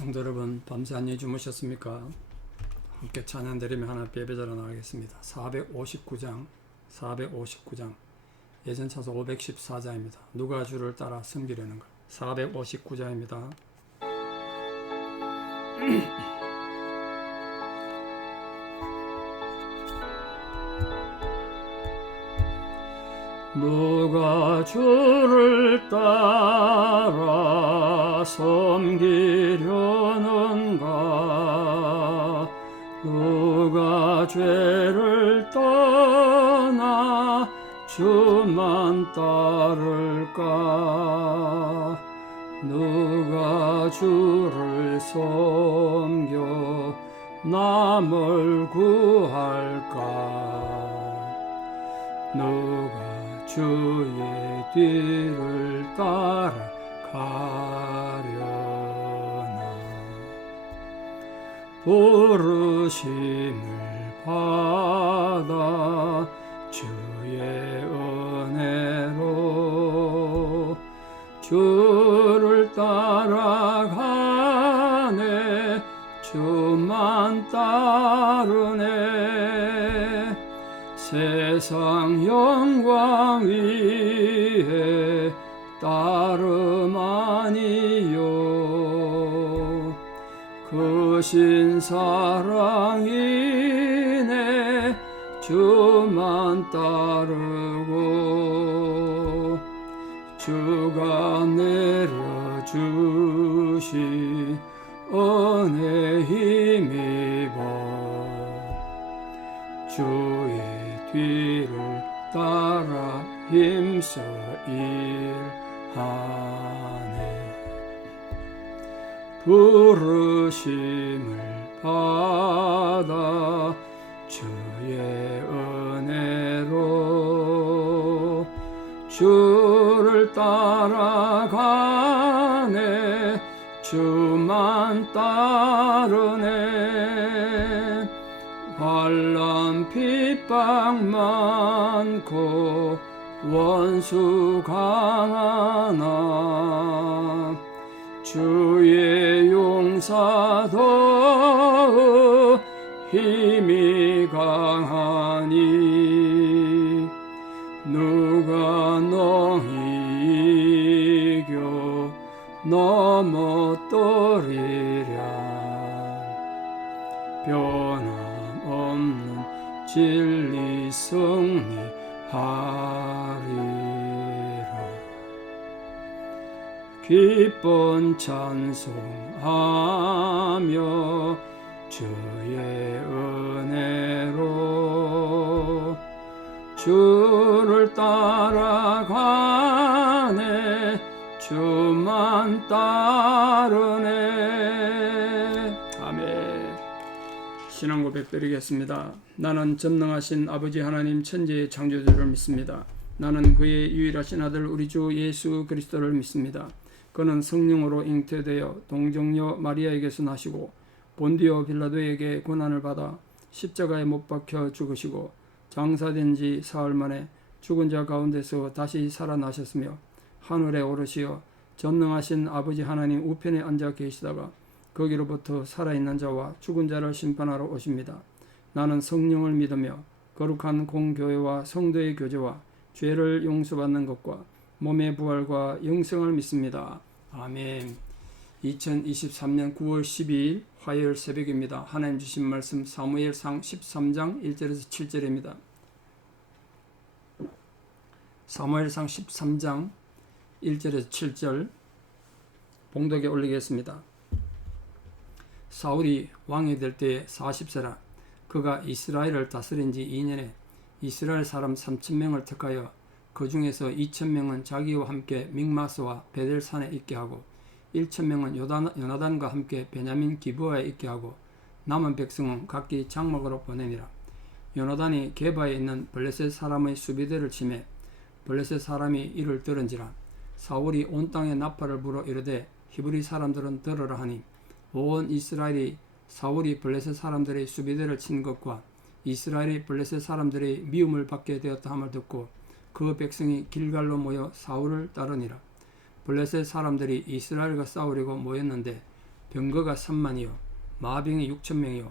성도 여러분, 밤새 안녕히 주무셨습니까? 함께 찬양 드리며 하나님께 예배자로 나가겠습니다. 459장 예전 차서 514장입니다. 누가 주를 따라 섬기려는가? 459장입니다. 누가 주를 따라 섬기려는가? 누가 죄를 떠나 주만 따를까? 누가 주를 섬겨 남을 구할까? 누가 주의 뒤를 따라가려나? 부르심을 받아 주의 은혜로 주를 따라가네. 주만 따르네. 세상 영광 위에 따름 아니요 크신 사랑이네. 주만 따르고 주가 내려주신 은혜 힘입어 주의 뒤를 따라 힘써 일하네. 부르심을 받아 주의 은혜로 주를 따라가네. 주만 따르네. 환난 핍박 많고 원수 강하나 주의 용사도 힘이 강하니 누가 너희 이겨 넘어떠리랴? 변함없는 진리 승리하리라. 기쁜 찬송하며 주의 은혜로 주를 따라가네. 주만 따르네. 아멘. 신앙 고백 드리겠습니다. 나는 전능하신 아버지 하나님 천지의 창조주를 믿습니다. 나는 그의 유일하신 아들 우리 주 예수 그리스도를 믿습니다. 그는 성령으로 잉태되어 동정녀 마리아에게서 나시고 본디오 빌라도에게 고난을 받아 십자가에 못 박혀 죽으시고 장사된 지 사흘 만에 죽은 자 가운데서 다시 살아나셨으며 하늘에 오르시어 전능하신 아버지 하나님 우편에 앉아 계시다가 거기로부터 살아있는 자와 죽은 자를 심판하러 오십니다. 나는 성령을 믿으며 거룩한 공교회와 성도의 교제와 죄를 용서받는 것과 몸의 부활과 영생을 믿습니다. 아멘. 2023년 9월 12일 화요일 새벽입니다. 하나님 주신 말씀 사무엘상 13장 1절에서 7절입니다. 사무엘상 13장 1절에서 7절 봉독에 올리겠습니다. 사울이 왕이 될 때에 40세라. 그가 이스라엘을 다스린 지 2년에 이스라엘 사람 3,000명을 택하여 그 중에서 2,000명은 자기와 함께 믹마스와 베델산에 있게 하고 1,000명은 요나단과 함께 베냐민 기브아에 있게 하고 남은 백성은 각기 장막으로 보내니라. 요나단이 게바에 있는 블레셋 사람의 수비대를 치매 블레셋 사람이 이를 들은지라. 사울이 온 땅에 나팔을 불어 이르되 히브리 사람들은 들으라 하니 온 이스라엘이 사울이 블레셋 사람들의 수비대를 친 것과 이스라엘이 블레셋 사람들의 미움을 받게 되었다 함을 듣고 그 백성이 길갈로 모여 사울을 따르니라. 블레셋 사람들이 이스라엘과 싸우려고 모였는데 병거가 3만이요 마병이 6천명이요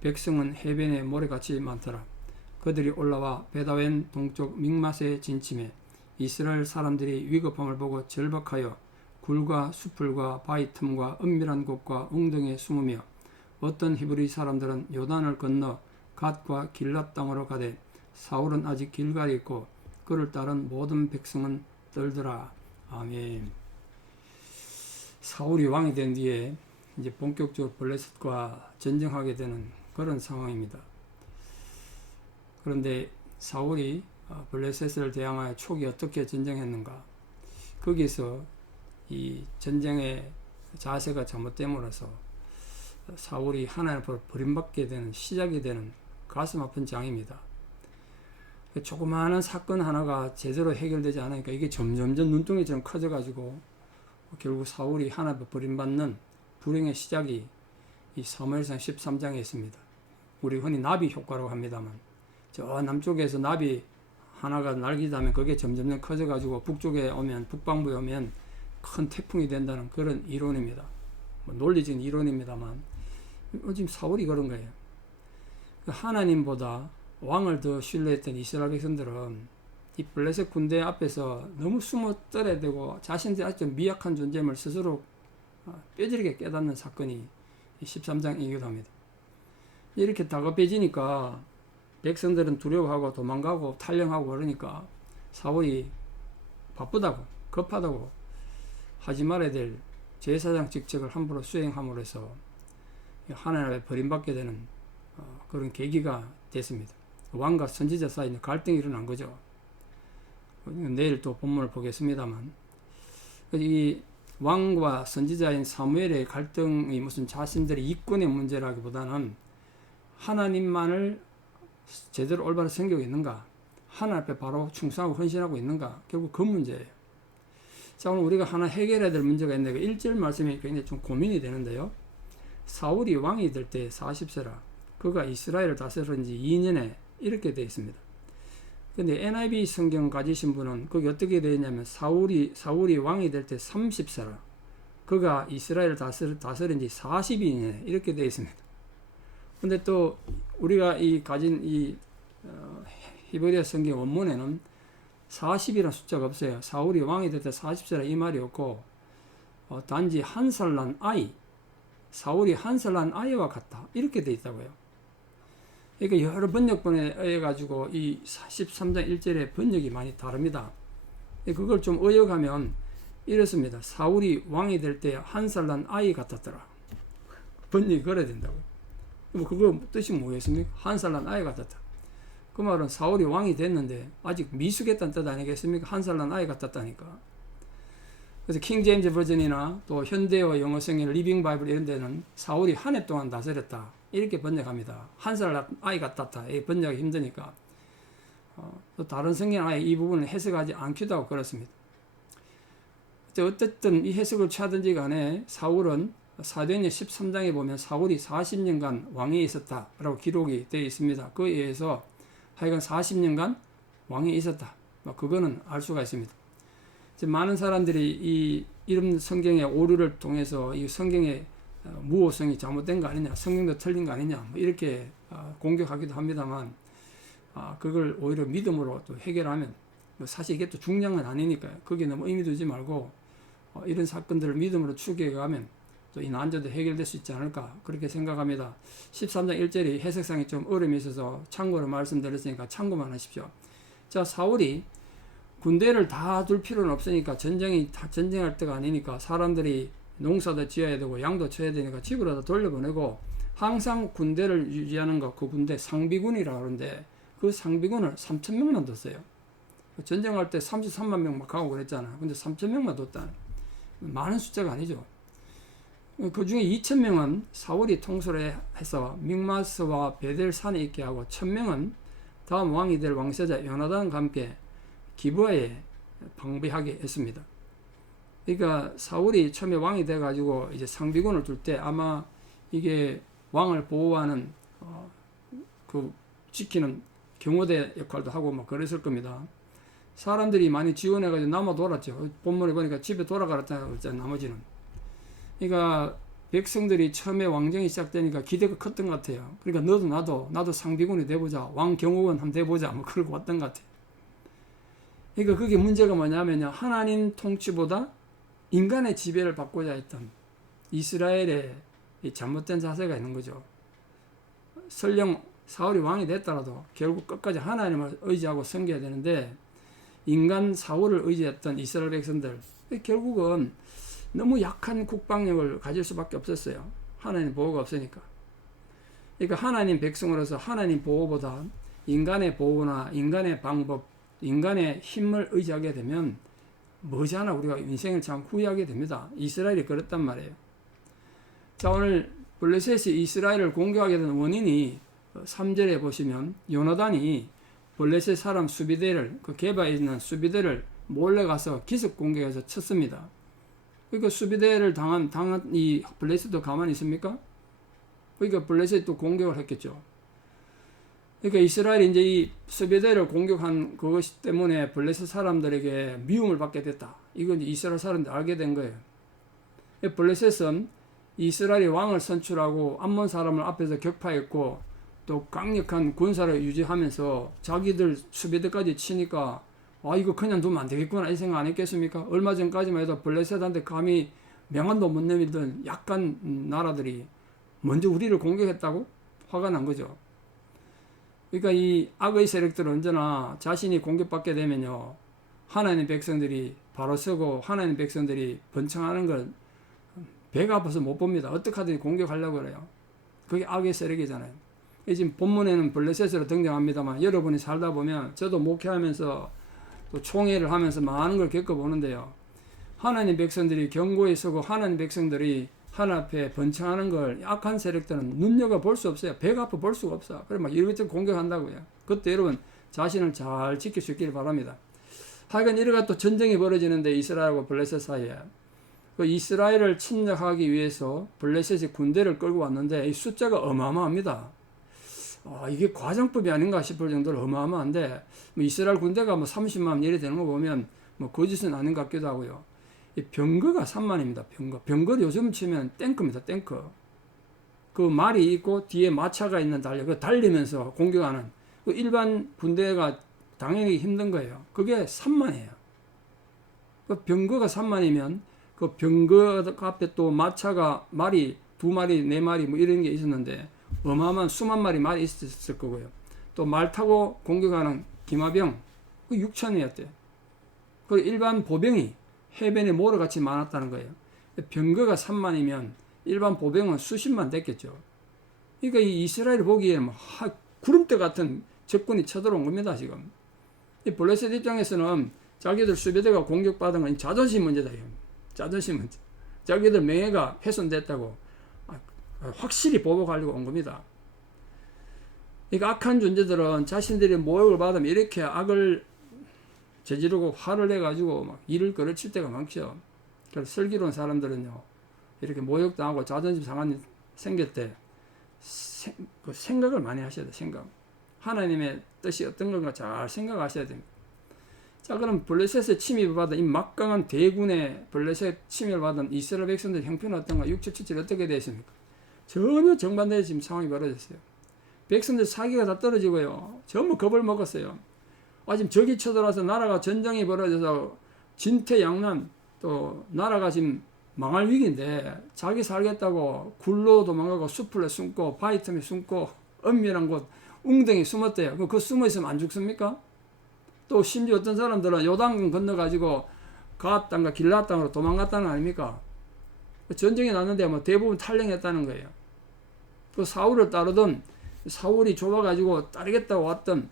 백성은 해변에 모래같이 많더라. 그들이 올라와 베다웬 동쪽 믹맛에 진침해 이스라엘 사람들이 위급함을 보고 절박하여 굴과 수풀과 바위 틈과 은밀한 곳과 웅덩이에 숨으며 어떤 히브리 사람들은 요단을 건너 갓과 길랏 땅으로 가되 사울은 아직 길갈에 있고 그를 따른 모든 백성은 떨더라. 아멘. 사울이 왕이 된 뒤에 이제 본격적으로 블레셋과 전쟁하게 되는 그런 상황입니다. 그런데 사울이 블레셋을 대항하여 초기 어떻게 전쟁했는가? 거기서 이 전쟁의 자세가 잘못됨으로써 사울이 하나님 앞으로 버림받게 되는 시작이 되는 가슴 아픈 장입니다. 조그마한 사건 하나가 제대로 해결되지 않으니까 이게 점점점 눈덩이처럼 커져가지고 결국 사울이 하나님 앞에 버림받는 불행의 시작이 이 사무엘상 13장에 있습니다. 우리 흔히 나비 효과라고 합니다만 저 남쪽에서 나비 하나가 날기다면 그게 점점 커져가지고 북쪽에 오면 북방부에 오면 큰 태풍이 된다는 그런 이론입니다. 논리적인 이론입니다만 지금 사울이 그런 거예요. 하나님보다 왕을 더 신뢰했던 이스라엘 백성들은 이 블레셋 군대 앞에서 너무 숨어 떨어야 되고 자신들이 아주 미약한 존재임을 스스로 뼈저리게 깨닫는 사건이 13장이기도 합니다. 이렇게 다급해지니까 백성들은 두려워하고 도망가고 탈영하고 그러니까 사울이 바쁘다고 급하다고 하지 말아야 될 제사장 직책을 함부로 수행함으로 해서 하나님 앞에 버림받게 되는 그런 계기가 됐습니다. 왕과 선지자 사이에 갈등이 일어난 거죠. 내일 또 본문을 보겠습니다만 이 왕과 선지자인 사무엘의 갈등이 무슨 자신들의 이권의 문제라기보다는 하나님만을 제대로 올바로 섬기고 있는가, 하나님 앞에 바로 충성하고 헌신하고 있는가, 결국 그 문제예요. 자, 오늘 우리가 하나 해결해야 될 문제가 있는데 1절 말씀이 굉장히 좀 고민이 되는데요. 사울이 왕이 될 때 40세라 그가 이스라엘을 다스린 지 2년에 이렇게 되어 있습니다. 근데 NIV 성경 가지신 분은 거기 어떻게 되어 있냐면 사울이 왕이 될 때 30세라 그가 이스라엘을 다스린 지 42년에 이렇게 되어 있습니다. 근데 또 우리가 가진 히브리어 성경 원문에는 40이라는 숫자가 없어요. 사울이 왕이 될 때 40세라 이 말이 없고 단지 한 살 난 아이, 사울이 한 살 난 아이와 같다 이렇게 되어 있다고요. 그러니까 여러 번역본에 의해 가지고 이 13장 1절의 번역이 많이 다릅니다. 그걸 좀 의역하면 이렇습니다. 사울이 왕이 될 때 한 살 난 아이 같았더라. 번역이 그래야 된다고요. 그거 뜻이 뭐겠습니까? 한 살 난 아이 같았다. 그 말은 사울이 왕이 됐는데 아직 미숙했다는 뜻 아니겠습니까? 한 살 난 아이 같았다니까. 그래서 킹 제임스 버전이나 또 현대어 영어 성경 리빙 바이블 이런 데는 사울이 한 해 동안 다스렸다 이렇게 번역합니다. 한 살 난 아이 같았다. 이 번역이 힘드니까. 또 다른 성경 아예 이 부분을 해석하지 않기도 하고 그렇습니다. 어쨌든 이 해석을 취하든지 간에 사울은 사도행전 13장에 보면 사울이 40년간 왕위에 있었다라고 기록이 되어 있습니다. 그에 의해서 하여간 40년간 왕위에 있었다. 그거는 알 수가 있습니다. 많은 사람들이 이런 성경의 오류를 통해서 이 성경의 무호성이 잘못된 거 아니냐, 성경도 틀린 거 아니냐 이렇게 공격하기도 합니다만 그걸 오히려 믿음으로 또 해결하면 사실 이게 또 중요한 건 아니니까요. 거기에 너무 의미 두지 말고 이런 사건들을 믿음으로 추구해가면 또 이 난제도 해결될 수 있지 않을까 그렇게 생각합니다. 13장 1절이 해석상에 좀 어려움이 있어서 참고로 말씀드렸으니까 참고만 하십시오. 자, 사울이 군대를 다 둘 필요는 없으니까 전쟁할 때가 아니니까 사람들이 농사도 지어야 되고 양도 쳐야 되니까 집으로 다 돌려보내고 항상 군대를 유지하는 거 그 군대 상비군이라고 하는데 그 상비군을 3,000명만 뒀어요. 전쟁할 때 33만 명 막 가고 그랬잖아. 근데 3,000명만 뒀다. 많은 숫자가 아니죠. 그 중에 2,000명은 사울이 통솔을 해서 믹마스와 베델산에 있게 하고 1,000명은 다음 왕이 될 왕세자 요나단과 함께 기브아에 방비하게 했습니다. 그러니까 사울이 처음에 왕이 돼가지고 이제 상비군을 둘 때 아마 이게 왕을 보호하는 그 지키는 경호대 역할도 하고 막 그랬을 겁니다. 사람들이 많이 지원해가지고 남아 돌았죠. 본문에 보니까 집에 돌아가랬다고 했잖아요. 나머지는. 그러니까 백성들이 처음에 왕정이 시작되니까 기대가 컸던 것 같아요. 그러니까 너도 나도 상비군이 돼보자, 왕경호원 한번 돼보자, 뭐 그러고 왔던 것 같아요. 그러니까 그게 문제가 뭐냐면요, 하나님 통치보다 인간의 지배를 받고자 했던 이스라엘의 이 잘못된 자세가 있는 거죠. 설령 사울이 왕이 됐더라도 결국 끝까지 하나님을 의지하고 섬겨야 되는데, 인간 사울을 의지했던 이스라엘 백성들, 결국은 너무 약한 국방력을 가질 수밖에 없었어요. 하나님 보호가 없으니까. 그러니까 하나님 백성으로서 하나님 보호보다 인간의 보호나 인간의 방법, 인간의 힘을 의지하게 되면 머지않아 우리가 인생을 참 후회하게 됩니다. 이스라엘이 그랬단 말이에요. 자, 오늘 블레셋이 이스라엘을 공격하게 된 원인이 3절에 보시면 요나단이 블레셋 사람 수비대를, 그 게바에 있는 수비대를 몰래 가서 기습 공격해서 쳤습니다. 그러니까 수비대를 당한 이 블레셋도 가만히 있습니까? 그러니까 블레셋도 공격을 했겠죠. 그러니까 이스라엘이 이제 이 수비대를 공격한 그것 때문에 블레셋 사람들에게 미움을 받게 됐다. 이건 이스라엘 사람들이 알게 된 거예요. 블레셋은 이스라엘이 왕을 선출하고 암몬 사람을 앞에서 격파했고 또 강력한 군사를 유지하면서 자기들 수비대까지 치니까 이거 그냥 두면 안 되겠구나 이 생각 안 했겠습니까? 얼마 전까지만 해도 블레셋한테 감히 명함도 못 내밀던 약간 나라들이 먼저 우리를 공격했다고 화가 난 거죠. 그러니까 이 악의 세력들은 언제나 자신이 공격받게 되면요, 하나님 백성들이 바로 서고 하나님 백성들이 번창하는 걸 배가 아파서 못 봅니다. 어떻게 하든지 공격하려고 그래요. 그게 악의 세력이잖아요. 지금 본문에는 블레셋으로 등장합니다만, 여러분이 살다 보면, 저도 목회하면서 또 총회를 하면서 많은 걸 겪어보는데요, 하나님 백성들이 경고에 서고 하나님 백성들이 하나님 앞에 번창하는 걸 악한 세력들은 눈여겨볼 수 없어요. 배가 아파 볼 수가 없어. 그래 막 이것저것 공격한다고요. 그때 여러분 자신을 잘 지킬 수 있기를 바랍니다. 하여간 이러가 또 전쟁이 벌어지는데, 이스라엘과 블레셋 사이에 그 이스라엘을 침략하기 위해서 블레셋이 군대를 끌고 왔는데 이 숫자가 어마어마합니다. 이게 과장법이 아닌가 싶을 정도로 어마어마한데, 뭐 이스라엘 군대가 뭐 30만 이래 되는 거 보면 뭐 거짓은 아닌 것 같기도 하고요. 이 병거가 3만입니다. 병거를 요즘 치면 탱크입니다. 탱크. 그 말이 있고 뒤에 마차가 있는 그 달리면서 공격하는 그 일반 군대가 당연히 힘든 거예요. 그게 3만이에요. 그 병거가 3만이면 그 병거 앞에 또 마차가 말이 2마리, 4마리 뭐 이런 게 있었는데 어마어마한 수만 마리 말이 있었을 거고요. 또 말 타고 공격하는 기마병 그 6천이었대요. 그리고 일반 보병이 해변에 모래같이 많았다는 거예요. 병거가 3만이면 일반 보병은 수십만 됐겠죠. 그러니까 이 이스라엘 보기에 뭐 구름대 같은 적군이 쳐들어온 겁니다. 지금 이 블레셋 입장에서는 자기들 수비대가 공격받은 건 자존심 문제다. 자존심 문제. 자기들 명예가 훼손됐다고 확실히 보복하려고 온 겁니다. 그러니까 악한 존재들은 자신들이 모욕을 받으면 이렇게 악을 저지르고 화를 내가지고 막 일을 끌어칠 때가 많죠. 그래서 슬기로운 사람들은요, 이렇게 모욕당하고 자존심 상한이 생길 때 그 생각을 많이 하셔야 돼요. 생각. 하나님의 뜻이 어떤 건가 잘 생각하셔야 됩니다. 자, 그럼 블레셋의 침입을 받은 이 막강한 대군의 블레셋 침입을 받은 이스라엘 백성들 형편은 어떤가? 6, 7, 7 어떻게 되었습니까? 전혀 정반대의 지금 상황이 벌어졌어요. 백성들 사기가 다 떨어지고요, 전부 겁을 먹었어요. 지금 적이 쳐들어와서 나라가 전쟁이 벌어져서 진퇴양난, 또 나라가 지금 망할 위기인데 자기 살겠다고 굴로 도망가고 숲을 숨고 바위 틈에 숨고 은밀한 곳 웅덩이 숨었대요. 그 숨어 있으면 안 죽습니까? 또 심지어 어떤 사람들은 요단강 건너가지고 갓 땅과 길라 땅으로 도망갔다는 거 아닙니까? 전쟁이 났는데 뭐 대부분 탈령했다는 거예요. 그 사울을 따르던, 사울이 좁아가지고 따르겠다고 왔던,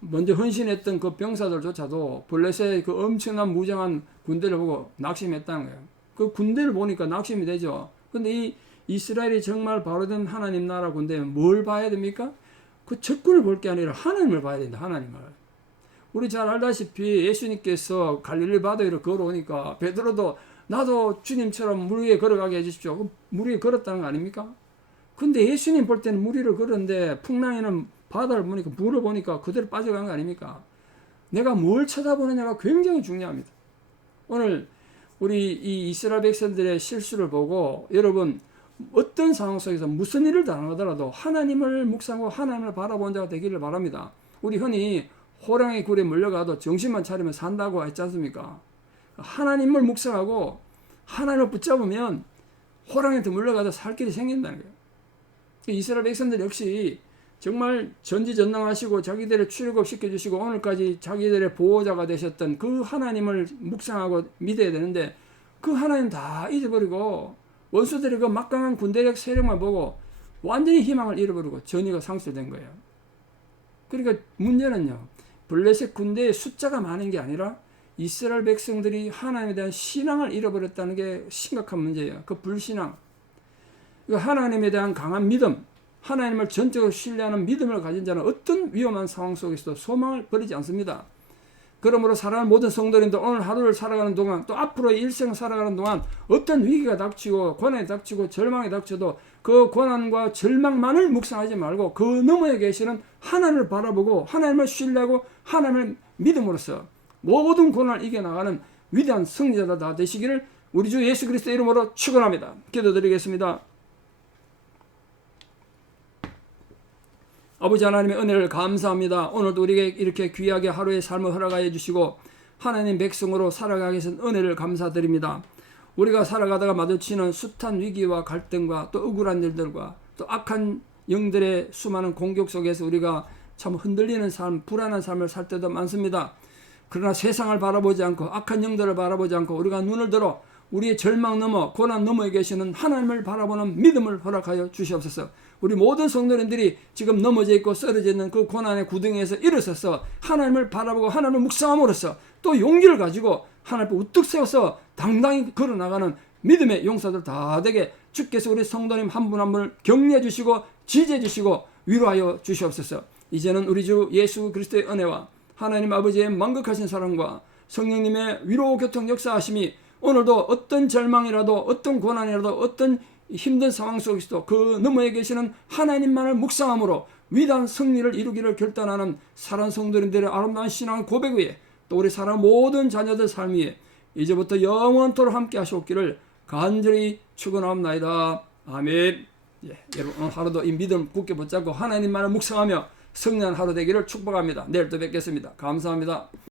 먼저 헌신했던 그 병사들조차도 블레셋의 그 엄청난 무장한 군대를 보고 낙심했다는 거예요. 그 군대를 보니까 낙심이 되죠. 근데 이 이스라엘이 정말 바로된 하나님 나라 군대는 뭘 봐야 됩니까? 그 적군을 볼 게 아니라 하나님을 봐야 된다. 하나님을. 우리 잘 알다시피 예수님께서 갈릴리 바다 위로 걸어오니까 베드로도 나도 주님처럼 물 위에 걸어가게 해주십시오. 물 위에 걸었다는 거 아닙니까? 근데 예수님 볼 때는 물 위를 걸었는데 풍랑에는 바다를 보니까, 물을 보니까 그대로 빠져간 거 아닙니까? 내가 뭘 쳐다보느냐가 굉장히 중요합니다. 오늘 우리 이 이스라엘 백성들의 실수를 보고 여러분 어떤 상황 속에서 무슨 일을 당하더라도 하나님을 묵상하고 하나님을 바라본 자가 되기를 바랍니다. 우리 흔히 호랑이 굴에 물려가도 정신만 차리면 산다고 했지 않습니까? 하나님을 묵상하고 하나님을 붙잡으면 호랑이한테 물려가도 살 길이 생긴다는 거예요. 이스라엘 백성들 역시 정말 전지전능하시고 자기들의 출애굽시켜 주시고 오늘까지 자기들의 보호자가 되셨던 그 하나님을 묵상하고 믿어야 되는데 그 하나님 다 잊어버리고 원수들의 그 막강한 군대력 세력만 보고 완전히 희망을 잃어버리고 전의가 상실된 거예요. 그러니까 문제는요, 블레셋 군대의 숫자가 많은 게 아니라 이스라엘 백성들이 하나님에 대한 신앙을 잃어버렸다는 게 심각한 문제예요. 그 불신앙. 하나님에 대한 강한 믿음, 하나님을 전적으로 신뢰하는 믿음을 가진 자는 어떤 위험한 상황 속에서도 소망을 버리지 않습니다. 그러므로 사랑하는 모든 성도님들, 오늘 하루를 살아가는 동안 또 앞으로의 일생을 살아가는 동안 어떤 위기가 닥치고 고난이 닥치고 절망이 닥쳐도 그 고난과 절망만을 묵상하지 말고 그 너머에 계시는 하나님을 바라보고 하나님을 신뢰하고 하나님을 믿음으로써 모든 고난을 이겨나가는 위대한 승리자가 다 되시기를 우리 주 예수 그리스도의 이름으로 축원합니다. 기도드리겠습니다. 아버지 하나님의 은혜를 감사합니다. 오늘도 우리에게 이렇게 귀하게 하루의 삶을 허락하여 주시고 하나님 백성으로 살아가게 하신 은혜를 감사드립니다. 우리가 살아가다가 마주치는 숱한 위기와 갈등과 또 억울한 일들과 또 악한 영들의 수많은 공격 속에서 우리가 참 흔들리는 삶, 불안한 삶을 살 때도 많습니다. 그러나 세상을 바라보지 않고 악한 영들을 바라보지 않고 우리가 눈을 들어 우리의 절망 넘어 고난 너머에 계시는 하나님을 바라보는 믿음을 허락하여 주시옵소서. 우리 모든 성도님들이 지금 넘어져 있고 쓰러져 있는 그 고난의 구덩이에서 일어서서 하나님을 바라보고 하나님을 묵상함으로써 또 용기를 가지고 하나님 앞에 우뚝 세워서 당당히 걸어나가는 믿음의 용사들 다 되게 주께서 우리 성도님 한 분 한 분을 격려해 주시고 지지해 주시고 위로하여 주시옵소서. 이제는 우리 주 예수 그리스도의 은혜와 하나님 아버지의 만극하신 사랑과 성령님의 위로 교통 역사하심이 오늘도 어떤 절망이라도 어떤 고난이라도 어떤 힘든 상황 속에서도 그 너머에 계시는 하나님만을 묵상함으로 위대한 승리를 이루기를 결단하는 사랑하는 성도님들의 아름다운 신앙 고백 위에 또 우리 사랑하는 모든 자녀들 삶 위에 이제부터 영원토록 함께 하시옵기를 간절히 축원합니다. 아멘. 여러분 오늘 하루도 이 믿음 굳게 붙잡고 하나님만을 묵상하며 승리한 하루 되기를 축복합니다. 내일 또 뵙겠습니다. 감사합니다.